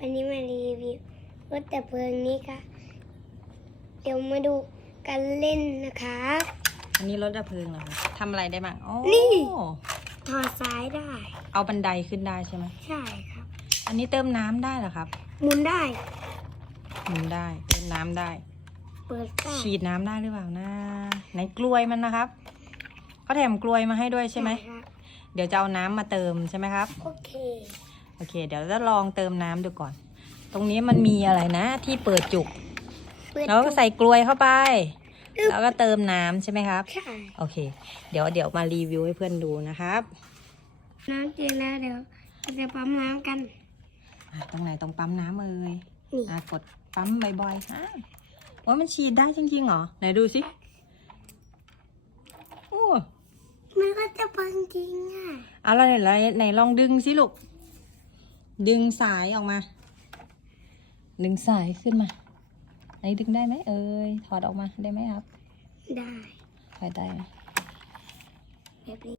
วันนี้มารีวิวรถแต่เพลิงนี้ค่ะ เดี๋ยวมาดูกันเล่นนะคะ อันนี้รถดับเพลิงเหรอคะทำอะไรได้บ้างโอ้นี่ ถอดซ้ายได้ เอาบันไดขึ้นได้ใช่ไหม ใช่ครับ อันนี้เติมน้ำได้เหรอครับหมุนได้ หมุนได้ เติมน้ำได้ เปิดได้ฉีดน้ำได้หรือเปล่านะในกลวยมันนะครับเขาแถมกลวยมาให้ด้วยใช่ไหม ครับเดี๋ยวจะเอาน้ำมาเติมใช่ไหมครับ โอเค โอเค เดี๋ยวจะลองเติมน้ำดูก่อน ตรงนี้มันมีอะไรนะ ที่เปิดจุกเปิดแล้วก็ใส่กลวยเข้าไปอึ๊บแล้วก็เติมน้ำใช่ไหมครับ ใช่ โอเค เดี๋ยวเดี๋ยวมารีวิวให้เพื่อนดูนะครับ น้ำเจอแล้วเดี๋ยวเราจะปั๊มน้ำกันอะตรงไหนตรงปั๊มน้ำเอ่ยนี่อะกดปั๊มบ่อยๆฮะโอ้ยมันฉีดได้จริงๆเหรอ ไหนดูสิโอ้มันก็จะพังจริงอะเอาแล้วไหนไหนไหนลองดึงสิลูก ดึงสายออกมา ดึงสายขึ้นมาไหนดึงได้ไหมเอ่ยถอดออกมาได้ไหมครับ ได้ถอดได้ไหม แบบนี้